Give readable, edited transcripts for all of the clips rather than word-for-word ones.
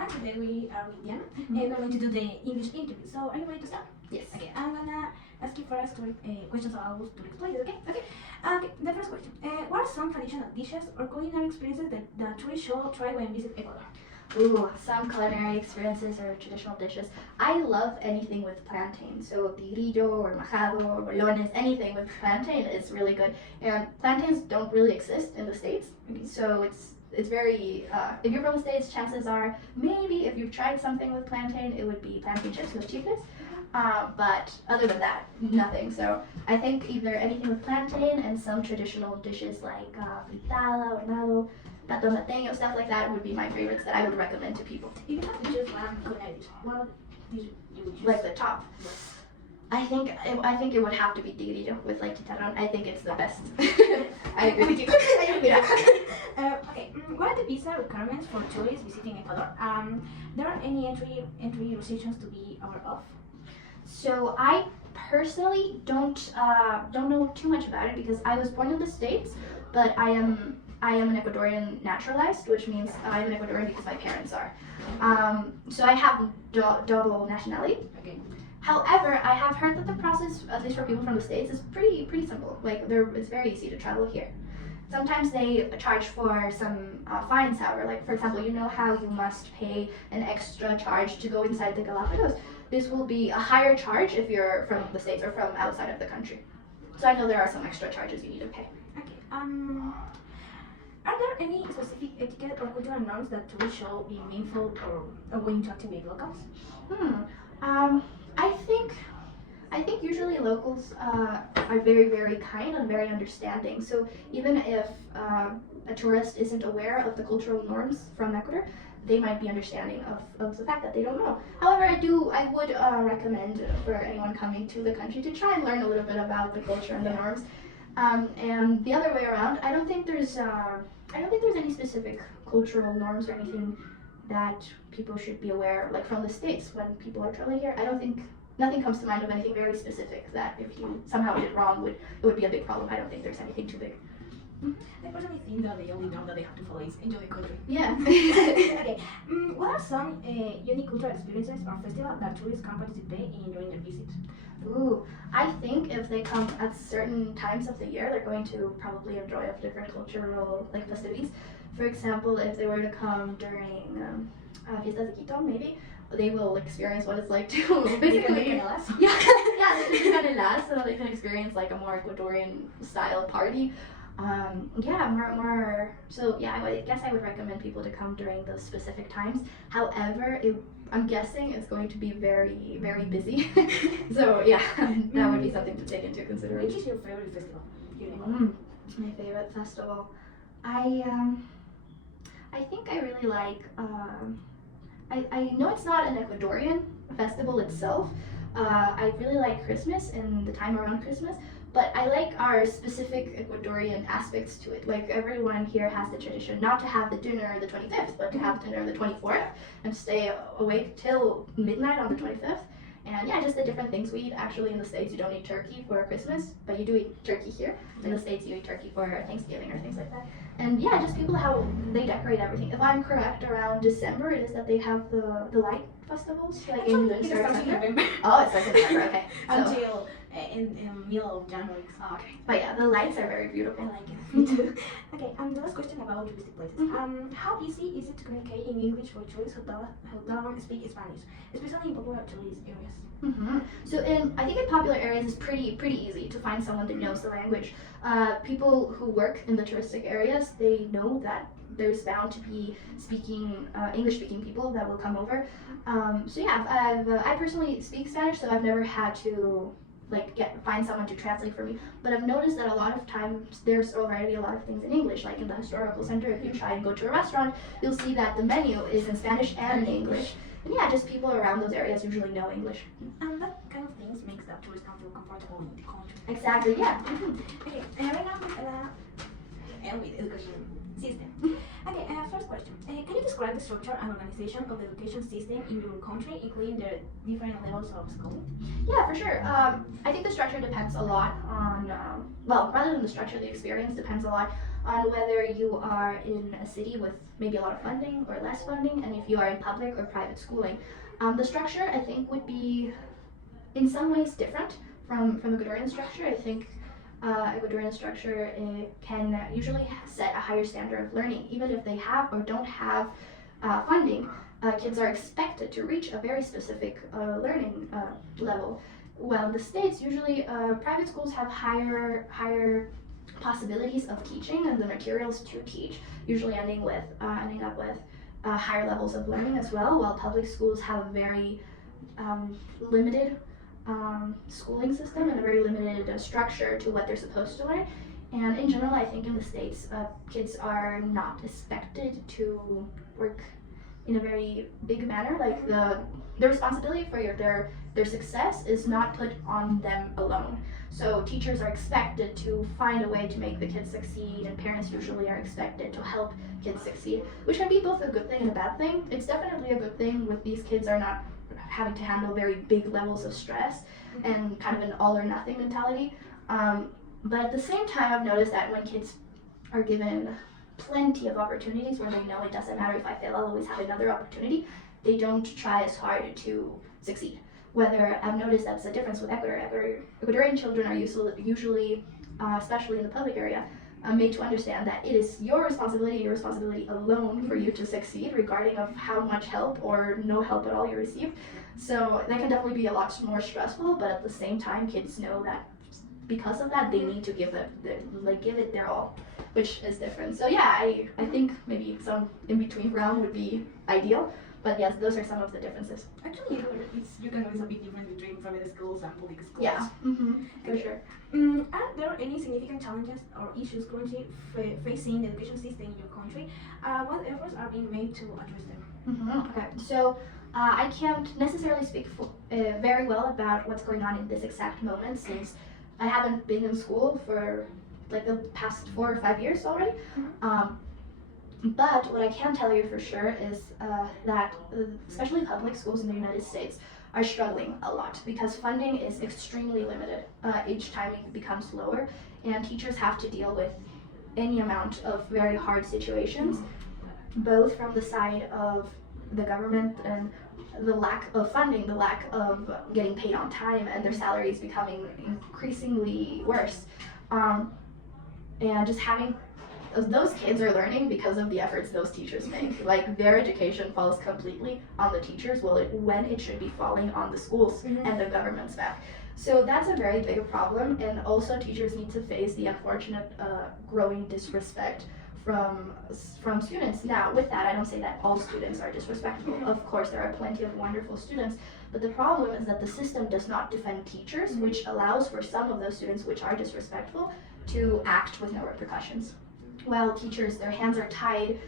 everyone. Today we are with Vianca, and we're going to do the English interview. So, are you ready to start? Yes. Okay, I'm gonna ask you first questions about tourist places. Okay. Okay. The first question: what are some traditional dishes or culinary experiences that tourists should try when visit Ecuador? Ooh, some culinary experiences or traditional dishes. I love anything with plantain. So tigrillo or majado or bolones, anything with plantain is really good. And plantains don't really exist in the States. So it's very, if you're from the States, chances are maybe if you've tried something with plantain, it would be plantain chips with chifles. But other than that, nothing. So I think either anything with plantain and some traditional dishes like fritada, hornado, plato norteño, stuff like that would be my favorites that I would recommend to people. If you have to choose one culinary dish, what dish you would choose? Like the top. Yes. I think it would have to be tigrillo with like chicharrón. I think it's the best. I agree with you. Okay. What are the visa requirements for tourists visiting Ecuador? There are any entry restrictions to be aware of? So I personally don't know too much about it because I was born in the States, but I am an Ecuadorian naturalized, which means I'm an Ecuadorian because my parents are. So I have double nationality. Okay. However, I have heard that the process, at least for people from the States, is pretty simple. Like it's very easy to travel here. Sometimes they charge for some fines, however. Like for example, you know how you must pay an extra charge to go inside the Galapagos. This will be a higher charge if you're from the States or from outside of the country. So I know there are some extra charges you need to pay. Okay. Are there any specific etiquette or cultural norms that tourists should be mindful or when interacting with locals? I think usually locals are very kind and very understanding. So even if a tourist isn't aware of the cultural norms from Ecuador, they might be understanding of the fact that they don't know. However, I would recommend for anyone coming to the country to try and learn a little bit about the culture and the norms. And the other way around, I don't think there's any specific cultural norms or anything that people should be aware, like from the States when people are traveling here. I don't think nothing comes to mind of anything very specific that if you somehow did it wrong it would be a big problem. I don't think there's anything too big. I personally think that the only norm that they have to follow is enjoy the country. Yeah. Okay. What are some unique cultural experiences or festivals that tourists can participate in during their visit? Ooh, I think if they come at certain times of the year, they're going to probably enjoy a different cultural festivities. For example, if they were to come during Fiestas de Quito, maybe they will experience what it's like to basically they can canelas, so they can experience like a more Ecuadorian style party. More. So yeah, I guess I would recommend people to come during those specific times. However, I'm guessing it's going to be very busy. So yeah, that would be something to take into consideration. Which is your favorite festival? My favorite festival, I think I really like. I know it's not an Ecuadorian festival itself. I really like Christmas and the time around Christmas. But I like our specific Ecuadorian aspects to it. Like everyone here has the tradition not to have the dinner the 25th, but to have dinner the 24th and stay awake till midnight on the 25th. And yeah, just the different things we eat. Actually, in the States, you don't eat turkey for Christmas, but you do eat turkey here. In the States, you eat turkey for Thanksgiving or things like that. And yeah, just people how they decorate everything. If I'm correct, around December, it is that they have the light festivals. Like in the start of November. Oh, it starts in November. Okay. Until in middle of January. Oh, okay. But yeah, the lights are very beautiful. I like it. Me too. Okay. The last question about touristic places. How easy is it to communicate in English for tourists who don't speak Spanish, especially in popular tourist areas? So I think in popular areas it's pretty easy to find someone that knows the language. People who work in the touristic areas, they know that there's bound to be English-speaking people that will come over. So yeah, I personally speak Spanish, so I've never had to find someone to translate for me. But I've noticed that a lot of times there's already a lot of things in English. Like in the historical center, if you try and go to a restaurant, you'll see that the menu is in Spanish and in English. And yeah, just people around those areas usually know English. And that kind of things makes that tourists can feel comfortable in the country. Exactly, yeah. Okay, right now we're gonna end with education system. Okay, first question. Can you describe the structure and organization of the education system in your country, including the different levels of schooling? Yeah, for sure. I think the structure depends a lot on, rather than the structure, the experience depends a lot on whether you are in a city with maybe a lot of funding or less funding, and if you are in public or private schooling. The structure, I think, would be in some ways different from Ecuadorian structure. I think Ecuadorian structure can usually set a higher standard of learning, even if they have or don't have funding. Kids are expected to reach a very specific learning level. While in the States, usually private schools have higher possibilities of teaching and the materials to teach, usually ending up with higher levels of learning as well. While public schools have a very limited schooling system and a very limited structure to what they're supposed to learn. And in general, I think in the States, kids are not expected to work in a very big manner. Like the responsibility for their success is not put on them alone. So teachers are expected to find a way to make the kids succeed, and parents usually are expected to help kids succeed, which can be both a good thing and a bad thing. It's definitely a good thing with these kids are not having to handle very big levels of stress and kind of an all or nothing mentality. But at the same time, I've noticed that when kids are given plenty of opportunities where they know it doesn't matter if I fail, I'll always have another opportunity, they don't try as hard to succeed. Whether I've noticed that's a difference with Ecuador. Ecuadorian children are usually, especially in the public area, made to understand that it is your responsibility alone for you to succeed, regarding of how much help or no help at all you receive. So that can definitely be a lot more stressful, but at the same time, kids know that because of that, they need to give it their all, which is different. So yeah, I think maybe some in-between ground would be ideal. But yes, those are some of the differences. Actually, you can notice a big difference between private schools and public schools. Yeah, for sure. Are there any significant challenges or issues currently facing the education system in your country? What efforts are being made to address them? Okay, so I can't necessarily speak very well about what's going on in this exact moment, since I haven't been in school for like the past 4 or 5 years already. But what I can tell you for sure is that especially public schools in the United States are struggling a lot because funding is extremely limited. Each time it becomes lower, and teachers have to deal with any amount of very hard situations, both from the side of the government and the lack of funding, the lack of getting paid on time, and their salaries becoming increasingly worse. And just having those kids are learning because of the efforts those teachers make. Like their education falls completely on the teachers, when it should be falling on the schools and the government's back. So that's a very big problem, and also teachers need to face the unfortunate growing disrespect from students. Now, with that, I don't say that all students are disrespectful. Of course, there are plenty of wonderful students, but the problem is that the system does not defend teachers, which allows for some of those students which are disrespectful to act with no repercussions. While teachers, their hands are tied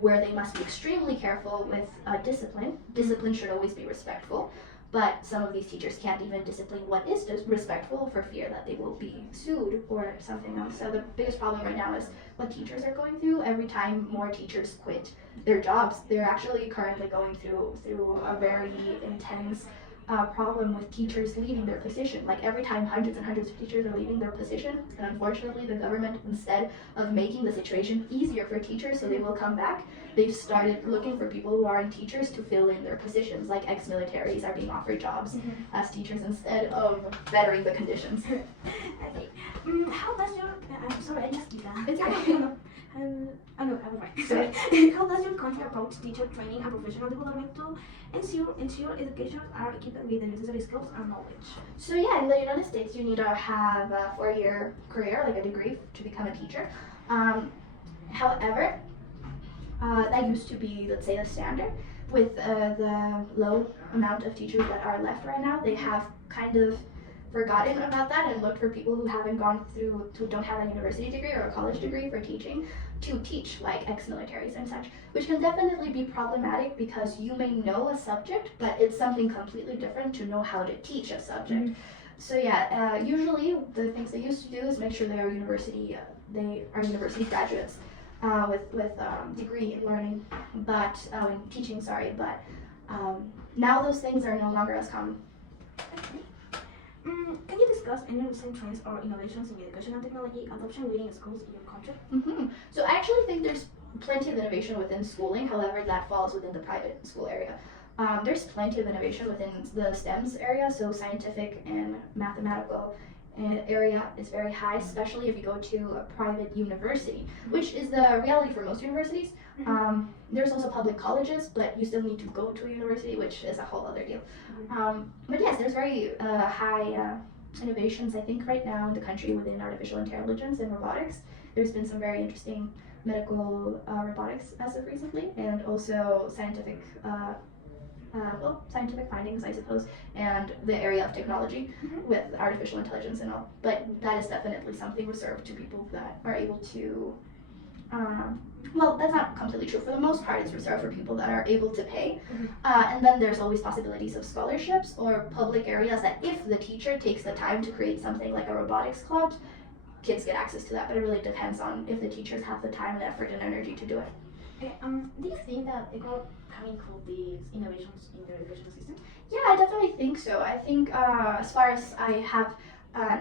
where they must be extremely careful with discipline. Discipline should always be respectful, but some of these teachers can't even discipline what is disrespectful for fear that they will be sued or something else. So the biggest problem right now is what teachers are going through. Every time more teachers quit their jobs, they're actually currently going through a very intense problem with teachers leaving their position. Like every time hundreds and hundreds of teachers are leaving their position, and unfortunately the government, instead of making the situation easier for teachers so they will come back, they've started looking for people who aren't teachers to fill in their positions. Like ex-militaries are being offered jobs as teachers instead of bettering the conditions. Okay. How does your sorry, I just did that. It's okay. No, I was right. Sorry. How does your country approach teacher training and professional development to ensure educators are equipped with the necessary skills and knowledge? So yeah, in the United States, you need to have a 4-year career, like a degree, to become a teacher. However, that used to be, let's say, the standard. With the low amount of teachers that are left right now, they have kind of forgotten about that and looked for people who don't have a university degree or a college degree for teaching to teach, like ex-militaries and such, which can definitely be problematic because you may know a subject, but it's something completely different to know how to teach a subject. So yeah, usually the things they used to do is make sure they are university graduates with degree in learning, but in teaching. But now those things are no longer as common. Okay. Can you discuss any recent trends or innovations in education and technology adoption within schools in your country? So I actually think there's plenty of innovation within schooling. However, that falls within the private school area. There's plenty of innovation within the STEMs area, so scientific and mathematical area is very high, especially if you go to a private university, which is the reality for most universities. There's also public colleges, but you still need to go to a university, which is a whole other deal. But yes, there's very high innovations, I think, right now in the country within artificial intelligence and robotics. There's been some very interesting medical robotics as of recently, and also scientific scientific findings, I suppose, and the area of technology with artificial intelligence and all. But that is definitely something reserved to people that are able to, well, that's not completely true. For the most part, it's reserved for people that are able to pay. And then there's always possibilities of scholarships or public areas that if the teacher takes the time to create something like a robotics club, kids get access to that. But it really depends on if the teachers have the time and effort and energy to do it. Do you think that ECO can include these innovations in the education system? Yeah, I definitely think so. I think as far as I have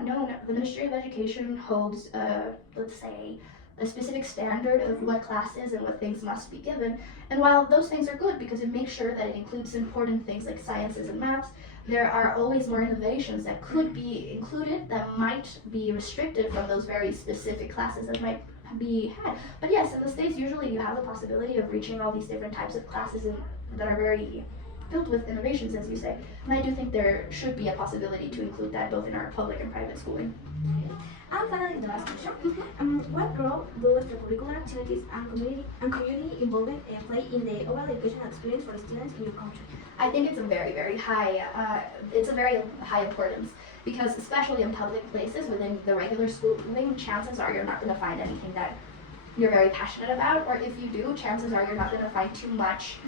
known, the Ministry of Education holds, let's say, a specific standard of what classes and what things must be given. And while those things are good because it makes sure that it includes important things like sciences and maths, there are always more innovations that could be included that might be restricted from those very specific classes that might be had. But yes, in the States, usually you have the possibility of reaching all these different types of classes that are very filled with innovations, as you say. And I do think there should be a possibility to include that both in our public and private schooling. And finally, the last question. What role do extracurricular activities and community involvement play in the overall educational experience for students in your country? I think it's a very high, importance because especially in public places within the regular schooling, chances are you're not going to find anything that you're very passionate about, or if you do, chances are you're not going to find too much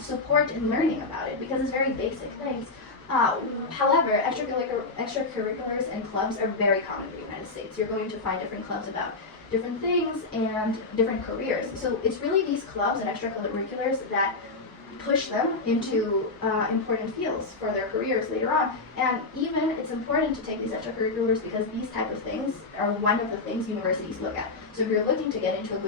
support in learning about it because it's very basic things. However, extracurriculars and clubs are very common in the United States. You're going to find different clubs about different things and different careers. So it's really these clubs and extracurriculars that push them into important fields for their careers later on. And even it's important to take these extracurriculars because these type of things are one of the things universities look at. So if you're looking to get into a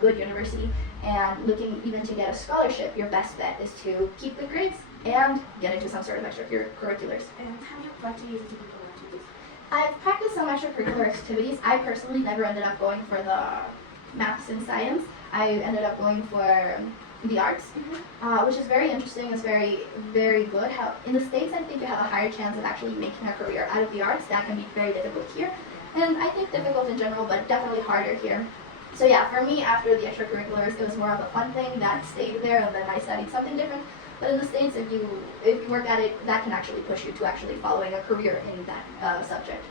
good university and looking even to get a scholarship, your best bet is to keep good grades and get into some sort of extracurriculars. And how do you practice extracurricular activities? I've practiced some extracurricular activities. I personally never ended up going for the maths and science. I ended up going for the arts, which is very interesting. It's very good. How in the States, I think you have a higher chance of actually making a career out of the arts. That can be very difficult here, and I think difficult in general, but definitely harder here. So yeah, for me, after the extracurriculars, it was more of a fun thing that stayed there, and then I studied something different. But in the States, if you work at it, that can actually push you to actually following a career in that subject.